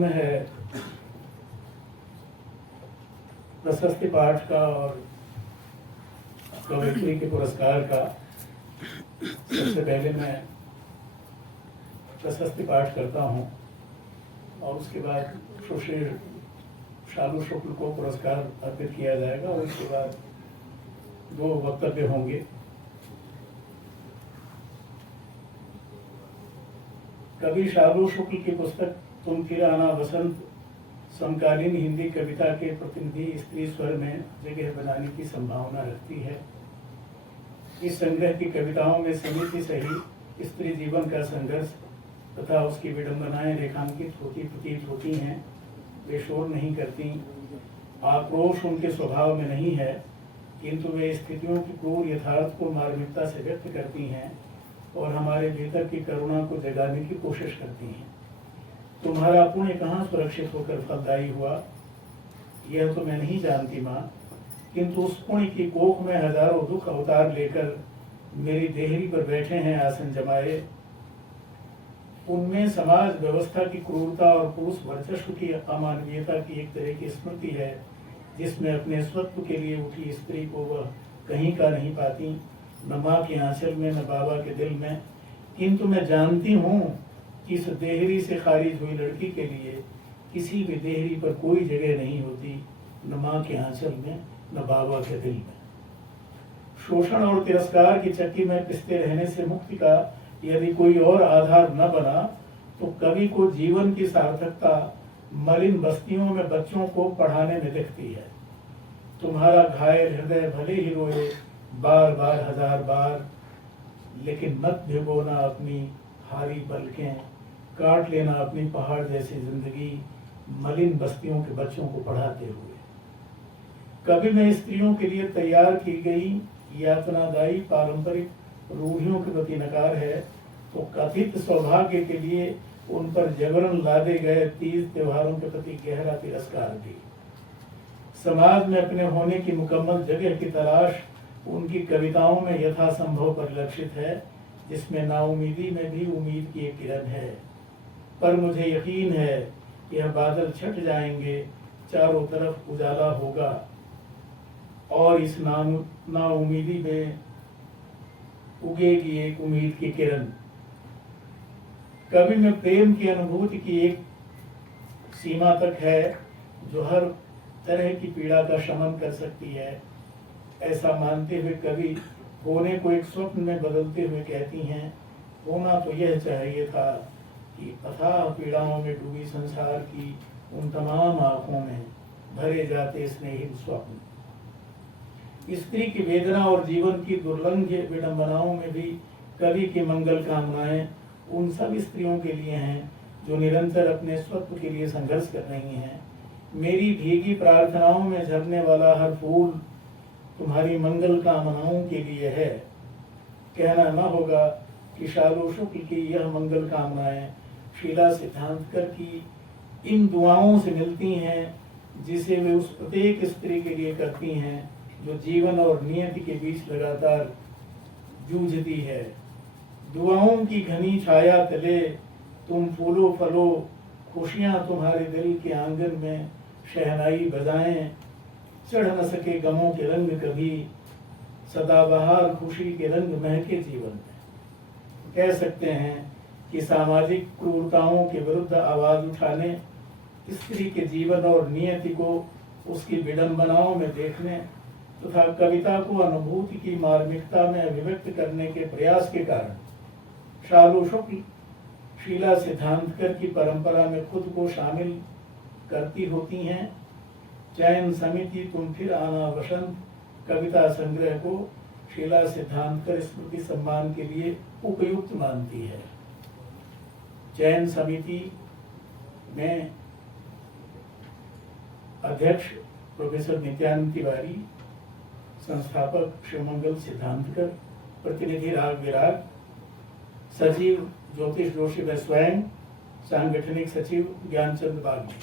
क्रम है प्रशस्ति पाठ का और कवयित्री के पुरस्कार का। सबसे पहले मैं प्रशस्ति पाठ करता हूँ और उसके बाद सुश्री शालू शुक्ल को पुरस्कार अर्पित किया जाएगा और उसके बाद 2 वक्तव्य होंगे। कवि शालू शुक्ल की पुस्तक तुम फिर आना वसंत समकालीन हिंदी कविता के प्रतिनिधि स्त्री स्वर में जगह बनाने की संभावना रखती है। इस संग्रह की कविताओं में समिति सही स्त्री जीवन का संघर्ष तथा उसकी विडंबनाएं रेखांकित होती प्रतीत होती हैं। वे शोर नहीं करती, आक्रोश उनके स्वभाव में नहीं है, किंतु वे स्थितियों की क्रूर यथार्थ को मार्मिकता से व्यक्त करती हैं और हमारे भीतर की करुणा को जगाने की कोशिश करती हैं। तुम्हारा पुण्य कहाँ सुरक्षित होकर फलदायी हुआ, यह तो मैं नहीं जानती माँ, किंतु उस पुण्य की कोख में हजारों दुख अवतार लेकर मेरी देहरी पर बैठे हैं आसन जमाए। उनमें समाज व्यवस्था की क्रूरता और पुरुष वर्चस्व की अमानवीयता की एक तरह की स्मृति है, जिसमें अपने स्वत्व के लिए उठी स्त्री को वह कहीं का नहीं पाती, न माँ के आंचल में न बाबा के दिल में। किंतु मैं जानती हूँ कि इस देहरी से खारिज हुई लड़की के लिए किसी भी देहरी पर कोई जगह नहीं होती, न माँ के आंचल में न बाबा के दिल में। शोषण और तिरस्कार की चक्की में पिसते रहने से मुक्ति का यदि कोई और आधार न बना तो कवि को जीवन की सार्थकता मलिन बस्तियों में बच्चों को पढ़ाने में दिखती है। तुम्हारा घायल हृदय भले ही रोए बार बार हजार बार, लेकिन मत भिगोना अपनी हारी पलकें, काट लेना अपनी पहाड़ जैसी जिंदगी मलिन बस्तियों के बच्चों को पढ़ाते हुए। कवि में स्त्रियों के लिए तैयार की गई यातनादायी पारंपरिक रूढ़ियों के प्रति नकार है, तो कथित सौभाग्य के लिए उन पर जबरन लादे गए तीज त्योहारों के प्रति गहरा तिरस्कार भी। समाज में अपने होने की मुकम्मल जगह की तलाश उनकी कविताओं में यथासंभव परिलक्षित है, जिसमें नाउमीदी में भी उम्मीद की एक किरण है। पर मुझे यकीन है यह बादल छट जाएंगे, चारों तरफ उजाला होगा और इस नाउमीदी में उगेगी एक उम्मीद की किरण। कवि में प्रेम की अनुभूति की एक सीमा तक है जो हर तरह की पीड़ा का शमन कर सकती है। ऐसा मानते हुए कवि होने को एक स्वप्न में बदलते हुए कहती हैं, होना तो यह चाहिए था कि अथाह पीड़ाओं में डूबी संसार की उन तमाम आंखों में भरे जाते स्नेहित स्वप्न। स्त्री की वेदना और जीवन की दुर्लंघ्य विडंबनाओं में भी कवि की मंगल कामनाएं उन सब स्त्रियों के लिए हैं जो निरंतर अपने स्वत्व के लिए संघर्ष कर रही हैं। मेरी भीगी प्रार्थनाओं में झरने वाला हर फूल तुम्हारी मंगल कामनाओं के लिए है। कहना न होगा कि शालू शुक्ल की यह मंगल कामनाएं शीला सिद्धांतकर की इन दुआओं से मिलती हैं, जिसे वे उस प्रत्येक स्त्री के लिए करती हैं जो जीवन और नियति के बीच लगातार जूझती है। दुआओं की घनी छाया तले तुम फूलो फलो, खुशियां तुम्हारे दिल के आंगन में शहनाई बजाएं। चढ़ न सके गमों के रंग कभी, सदाबहार खुशी के रंग महके जीवन में। कह सकते हैं कि सामाजिक क्रूरताओं के विरुद्ध आवाज उठाने, स्त्री के जीवन और नियति को उसकी विडंबनाओं में देखने तथा कविता को अनुभूति की मार्मिकता में अभिव्यक्त करने के प्रयास के कारण शालू शुक्ल शीला सिद्धांतकर की परंपरा में खुद को शामिल करती होती हैं। चयन समिति तुम फिर आना वसंत कविता संग्रह को शीला सिद्धांतकर स्मृति सम्मान के लिए उपयुक्त मानती है। चयन समिति में अध्यक्ष प्रोफेसर नित्यानंद तिवारी, संस्थापक शिवमंगल सिद्धांतकर, प्रतिनिधि राग विराग, सचिव ज्योतिष जोशी व स्वयं, सांगठनिक सचिव ज्ञानचंद बागी।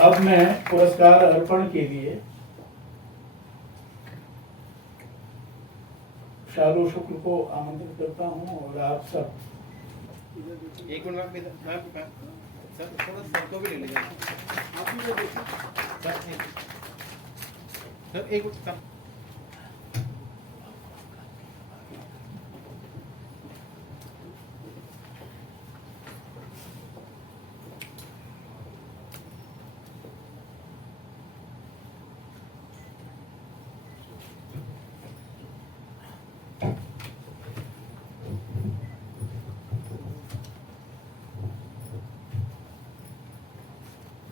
अब मैं पुरस्कार अर्पण के लिए शालू शुक्ल को आमंत्रित करता हूं और आप सब एक मिनट मैम सर थोड़ा सर को भी ले लीजिए सर एक मिनट सर।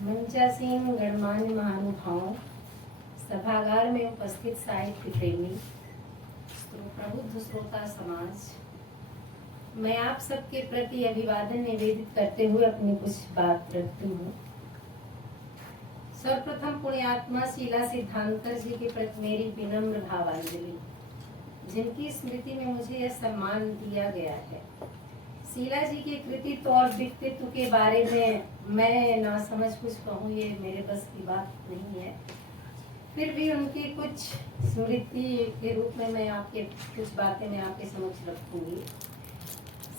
मंचासीन गणमान्य महानुभावों, सभागार में उपस्थित साहित्य प्रेमी, प्रबुद्ध श्रोता समाज, मैं आप सबके प्रति अभिवादन निवेदित करते हुए अपनी कुछ बात रखती हूँ। सर्वप्रथम पुण्यात्मा शीला सिद्धांतर जी के प्रति मेरी विनम्र भावांजलि, जिनकी स्मृति में मुझे यह सम्मान दिया गया है। शीला जी के कृतित्व और व्यक्तित्व के बारे में मैं ना समझ कुछ कहूँ, ये मेरे बस की बात नहीं है। फिर भी उनकी कुछ स्मृति के रूप में मैं आपके कुछ बातें मैं आपके समक्ष रखूंगी।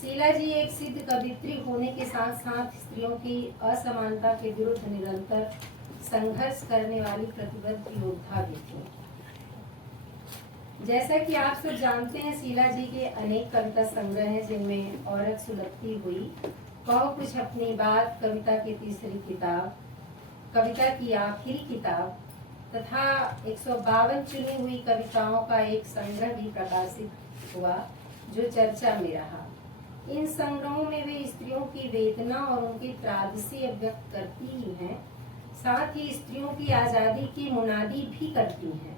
शीला जी एक सिद्ध कवित्री होने के साथ साथ स्त्रियों की असमानता के विरुद्ध निरंतर संघर्ष करने वाली प्रतिबद्ध योद्धा भी थी। जैसा कि आप सब जानते हैं, शीला जी के अनेक कविता संग्रह हैं, जिनमें औरत सुलगती हुई, कहो कुछ अपनी बात, कविता की तीसरी किताब, कविता की आखिरी किताब तथा 152 चुनी हुई कविताओं का एक संग्रह भी प्रकाशित हुआ, जो चर्चा में रहा। इन संग्रहों में वे स्त्रियों की वेदना और उनकी त्रासदी व्यक्त करती ही हैं, साथ ही स्त्रियों की आजादी की मुनादी भी करती हैं।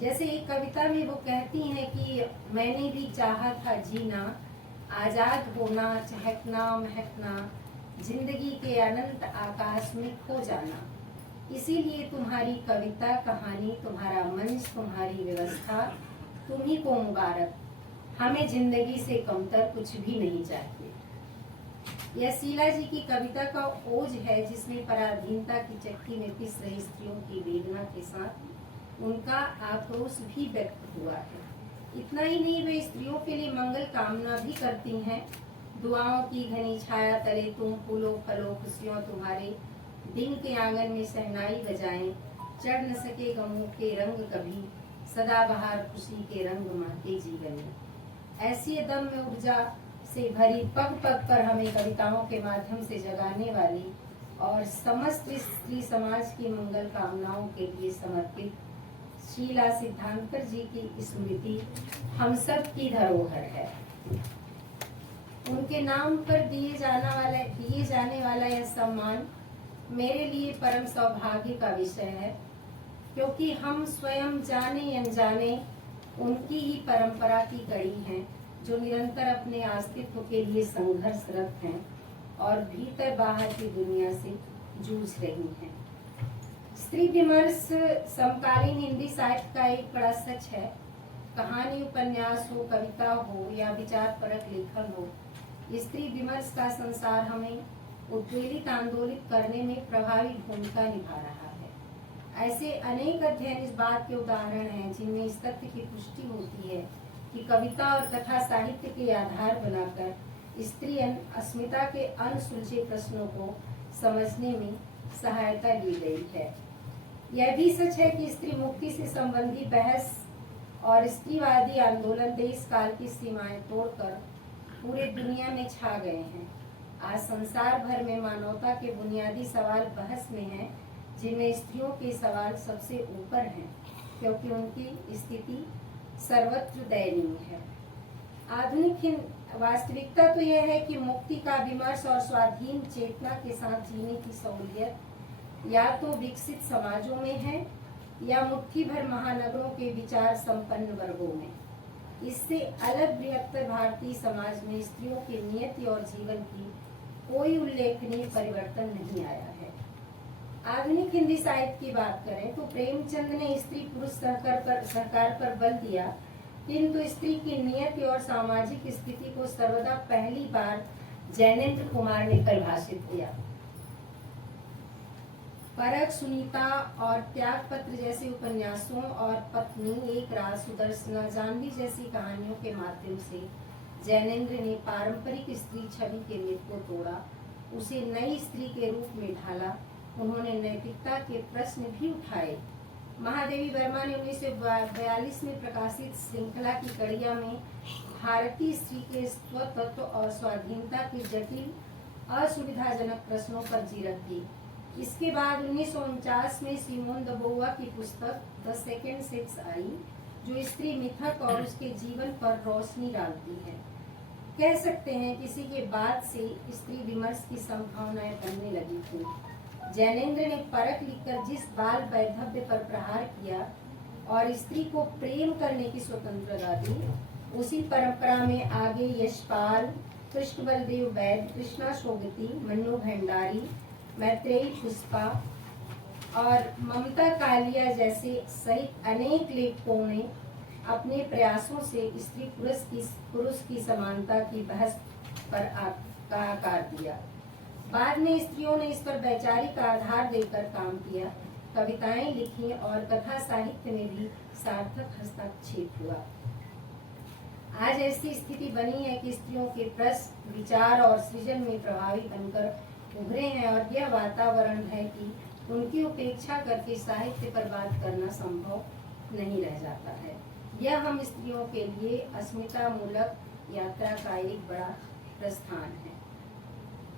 जैसे एक कविता में वो कहती हैं कि मैंने भी चाहा था जीना, आजाद होना, चहकना महकना, जिंदगी के अनंत आकाश में खो जाना। इसीलिए तुम्हारी कविता कहानी, तुम्हारा मंच, तुम्हारी व्यवस्था, तुम्ही को मुबारक। हमें जिंदगी से कमतर कुछ भी नहीं चाहिए। यह शीला जी की कविता का ओज है, जिसमें पराधीनता की चक्की में पिस रही स्त्रियों की वेदना के साथ उनका आक्रोश भी व्यक्त हुआ है। इतना ही नहीं, वे स्त्रियों के लिए मंगल कामना भी करती हैं। दुआओं की घनी छाया तले तुम फूलो फलो खुशियों तुम्हारे, दिन के आंगन में शहनाई बजाएं, चढ़ न सके गमों के रंग कभी, सदा बहार खुशी के रंग महके जीवन में। ऐसी दम में ऊर्जा से भरी पग पग पर हमें कविताओं के माध्यम से जगाने वाली और समस्त स्त्री समाज की मंगल कामनाओं के लिए समर्पित शीला सिद्धांतर जी की स्मृति हम सब की धरोहर है। उनके नाम पर दिए जाने वाला यह सम्मान मेरे लिए परम सौभाग्य का विषय है, क्योंकि हम स्वयं जाने अनजाने उनकी ही परंपरा की कड़ी हैं, जो निरंतर अपने अस्तित्व के लिए संघर्षरत हैं और भीतर बाहर की दुनिया से जूझ रही हैं। स्त्री विमर्श समकालीन हिंदी साहित्य का एक बड़ा सच है। कहानी, उपन्यास हो, कविता हो या विचार परक लेखन हो, स्त्री विमर्श का संसार हमें उद्वेलित आंदोलित करने में प्रभावी भूमिका निभा रहा है। ऐसे अनेक अध्ययन इस बात के उदाहरण हैं, जिनमें इस तथ्य की पुष्टि होती है कि कविता और कथा साहित्य के आधार बनाकर स्त्री अस्मिता के अनसुलझे प्रश्नों को समझने में सहायता ली गई है। यह भी सच है कि स्त्री मुक्ति से संबंधी बहस और स्त्रीवादी आंदोलन देश काल की सीमाएं तोड़कर पूरे दुनिया में छा गए हैं। आज संसार भर में मानवता के बुनियादी सवाल बहस में हैं, जिनमें स्त्रियों के सवाल सबसे ऊपर हैं, क्योंकि उनकी स्थिति सर्वत्र दयनीय है। आधुनिक वास्तविकता तो यह है कि मुक्ति का विमर्श और स्वाधीन चेतना के साथ जीने की सहूलियत या तो विकसित समाजों में है या मुट्ठी भर महानगरों के विचार संपन्न वर्गों में। इससे अलग बृहत्तर भारतीय समाज में स्त्रियों के नियति और जीवन की कोई उल्लेखनीय परिवर्तन नहीं आया है। आधुनिक हिंदी साहित्य की बात करें तो प्रेमचंद ने स्त्री पुरुष सहकार पर बल दिया, किंतु स्त्री की नियति और सामाजिक स्थिति को सर्वदा पहली बार जैनेन्द्र कुमार ने परिभाषित किया। परख, सुनीता और त्यागपत्र जैसे उपन्यासों और पत्नी, एक रात, सुदर्शना, जानवी जैसी कहानियों के माध्यम से जैनेन्द्र ने पारंपरिक स्त्री छवि के मिथ को तोड़ा, उसे नई स्त्री के रूप में ढाला। उन्होंने नैतिकता के प्रश्न भी उठाए। महादेवी वर्मा ने 1942 में प्रकाशित श्रृंखला की कड़िया में भारतीय स्त्री के स्वतंत्र और स्वाधीनता के जटिल असुविधाजनक प्रश्नों पर जी रखी। इसके बाद 1949 में सिमोन द बोआ की पुस्तक द सेकेंड सेक्स आई, जो स्त्री मिथक और उसके जीवन पर रोशनी डालती है। कह सकते हैं किसी के बाद से स्त्री विमर्श की संभावनाएं बनने लगी थी। जैनेन्द्र ने परख लिखकर जिस बाल वैधव्य पर प्रहार किया और स्त्री को प्रेम करने की स्वतंत्रता दी, उसी परंपरा में आगे यशपाल, कृष्ण बलदेव वैद्य, कृष्णा शोभती, मन्नू भंडारी, मैत्रेयी पुष्पा और ममता कालिया जैसे सहित अनेक लेखकों ने अपने प्रयासों से स्त्री पुरुष की समानता की बहस पर आकार दिया। बाद में स्त्रियों ने इस पर वैचारिक आधार देकर काम किया, कविताएं लिखी और कथा साहित्य में भी सार्थक हस्तक्षेप हुआ। आज ऐसी स्थिति बनी है कि स्त्रियों के प्रश्न, विचार और सृजन में प्रभावी बनकर उभरे हैं और यह वातावरण है कि उनकी उपेक्षा करके साहित्य पर बात करना संभव नहीं रह जाता है। यह हम स्त्रियों के लिए अस्मिता मूलक यात्रा का एक बड़ा प्रस्थान है।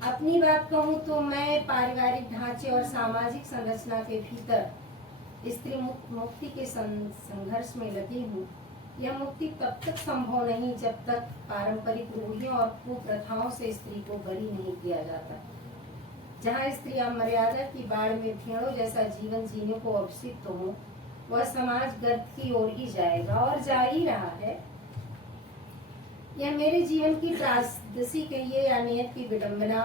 अपनी बात कहूँ तो मैं पारिवारिक ढांचे और सामाजिक संरचना के भीतर स्त्री मुक्ति के संघर्ष में लगी हूँ। यह मुक्ति तब तक संभव नहीं जब तक पारंपरिक रूढ़ियों और कुप्रथाओं से स्त्री को बरी नहीं किया जाता। जहाँ स्त्रियां मर्यादा की बाढ़ में भेड़ों जैसा जीवन जीने को अवसित हो, वह समाज गर्त की ओर ही जाएगा और जा ही रहा है। यह मेरे जीवन की त्रासदी कहिए या नियत की विडंबना।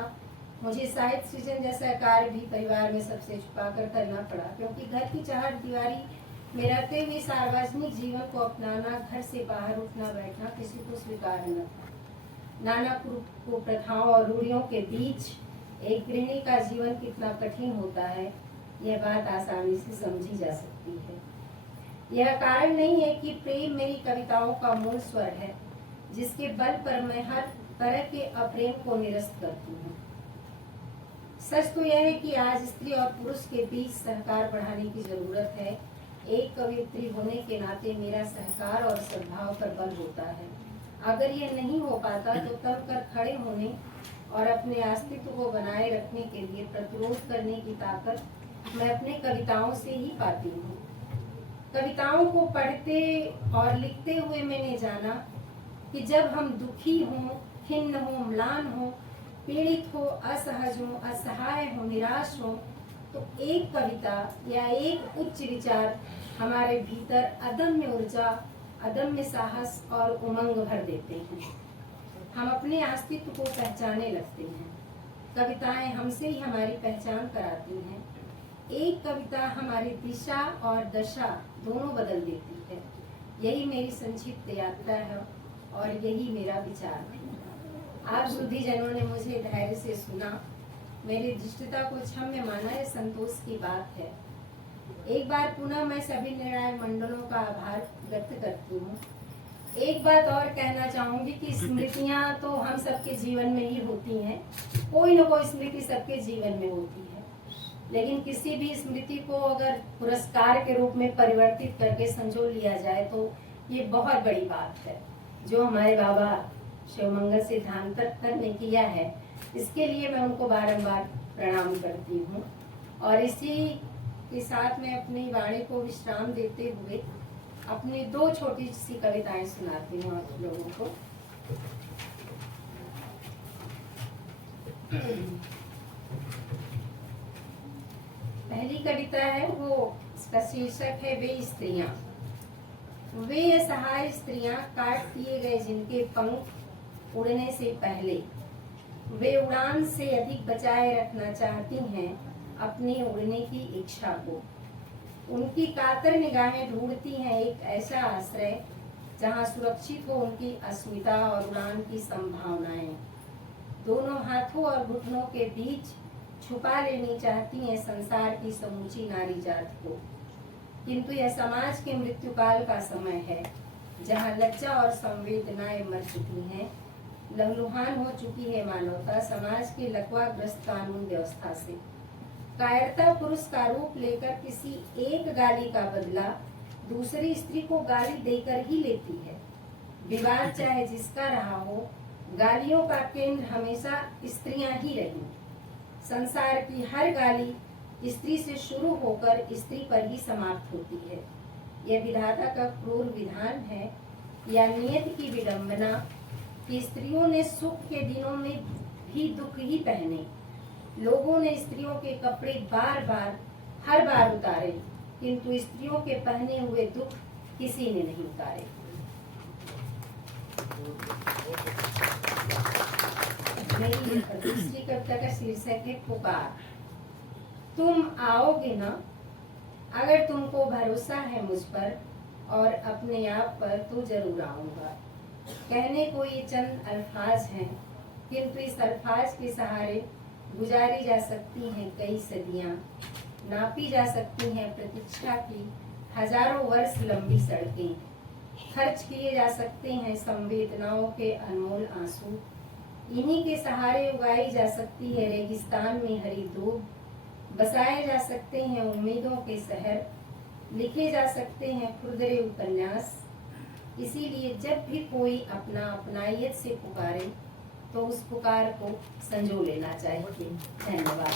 मुझे साहित्य सृजन जैसा कार्य भी परिवार में सबसे छुपाकर करना पड़ा, क्योंकि घर की चार दीवारी में रहते हुए सार्वजनिक जीवन को अपनाना, घर से बाहर उठना बैठना किसी को स्वीकार न था। नाना कुप्रथाओं और रूढ़ियों के बीच एक गृहिणी का जीवन कितना कठिन होता है, यह बात आसानी से समझी जा सकती है। यह कारण नहीं है कि प्रेम मेरी कविताओं का मूल स्वर है, जिसके बल पर मैं हर तरह के अप्रेम को निरस्त करती हूँ। सच तो यह है कि आज स्त्री और पुरुष के बीच सहकार बढ़ाने की जरूरत है। एक कवयित्री होने के नाते मेरा सहकार और सद्भाव पर बल होता है। अगर यह नहीं हो पाता तो तब कर खड़े होने और अपने अस्तित्व को बनाए रखने के लिए प्रतिरोध करने की ताकत मैं अपने कविताओं से ही पाती हूँ। कविताओं को पढ़ते और लिखते हुए मैंने जाना कि जब हम दुखी हों, खिन्न हों, म्लान हों, पीड़ित हो, असहज हो, असहाय हो, निराश हो, तो एक कविता या एक उच्च विचार हमारे भीतर अदम्य ऊर्जा, अदम्य साहस और उमंग भर देते हैं। हम अपने अस्तित्व को पहचानने लगते हैं। कविताएं हमसे ही हमारी पहचान कराती हैं। एक कविता हमारी दिशा और दशा दोनों बदल देती है। यही मेरी संक्षिप्त यात्रा है और यही मेरा विचार है। आप सुधीजनों ने मुझे धैर्य से सुना, मेरी दृष्टता को क्षम्य माना, यह संतोष की बात है। एक बार पुनः मैं सभी निर्णायक मंडलों का आभार व्यक्त करती हूँ। एक बात और कहना चाहूंगी कि स्मृतियाँ तो हम सबके जीवन में ही होती हैं। कोई न कोई स्मृति सबके जीवन में होती है, लेकिन किसी भी स्मृति को अगर पुरस्कार के रूप में परिवर्तित करके संजो लिया जाए तो ये बहुत बड़ी बात है। जो हमारे बाबा शिवमंगल सिद्धांतर ने किया है, इसके लिए मैं उनको बारंबार प्रणाम करती हूँ। और इसी के साथ मैं अपनी वाणी को विश्राम देते हुए अपनी दो छोटी सी कविताएं सुनाती हूँ आप लोगों को। पहली कविता है, वो इसका शीर्षक है वे स्त्रियां। वे असहाय स्त्रियां, काट दिए गए जिनके पंख उड़ने से पहले, वे उड़ान से अधिक बचाए रखना चाहती हैं अपनी उड़ने की इच्छा को। उनकी कातर निगाहें ढूंढती हैं एक ऐसा आश्रय जहां सुरक्षित हो उनकी अस्मिता और उड़ान की संभावनाएं। दोनों हाथों और घुटनों के बीच छुपा लेनी चाहती हैं संसार की समूची नारी जात को। किंतु यह समाज के मृत्युकाल का समय है, जहां लज्जा और संवेदनाएं मर चुकी हैं लहूलुहान हो चुकी है मानवता समाज के लकवाग्रस्त कानून व्यवस्था से। कायरता पुरुष का रूप लेकर किसी एक गाली का बदला दूसरी स्त्री को गाली देकर ही लेती है। विवाद चाहे जिसका रहा हो, गालियों का केंद्र हमेशा स्त्रियां ही रही। संसार की हर गाली स्त्री से शुरू होकर स्त्री पर ही समाप्त होती है। यह विधाता का क्रूर विधान है या नियति की विडंबना कि स्त्रियों ने सुख के दिनों में भी दुख ही पहने। लोगों ने स्त्रियों के कपड़े हर बार उतारे, किंतु स्त्रियों के पहने हुए दुख किसी ने नहीं उतारे। मेरी दूसरी कविता का शीर्षक है पुकार। तुम आओगे ना, अगर तुमको भरोसा है मुझ पर और अपने आप पर, तो जरूर आऊंगा। कहने को ये चंद अल्फाज हैं, किंतु इस अल्फाज के सहारे गुजारी जा सकती हैं कई सदियां, नापी जा सकती हैं प्रतीक्षा की हजारों वर्ष लंबी सड़कें, खर्च किए जा सकते हैं संवेदनाओं के अनमोल आंसू। इन्हीं के सहारे उगाई जा सकती है रेगिस्तान में हरी दूब, बसाए जा सकते हैं उम्मीदों के शहर, लिखे जा सकते हैं खुरदरे उपन्यास। इसीलिए जब भी कोई अपना अपनाइयत से पुकारे तो उस पुकार को संजो लेना चाहिए। धन्यवाद।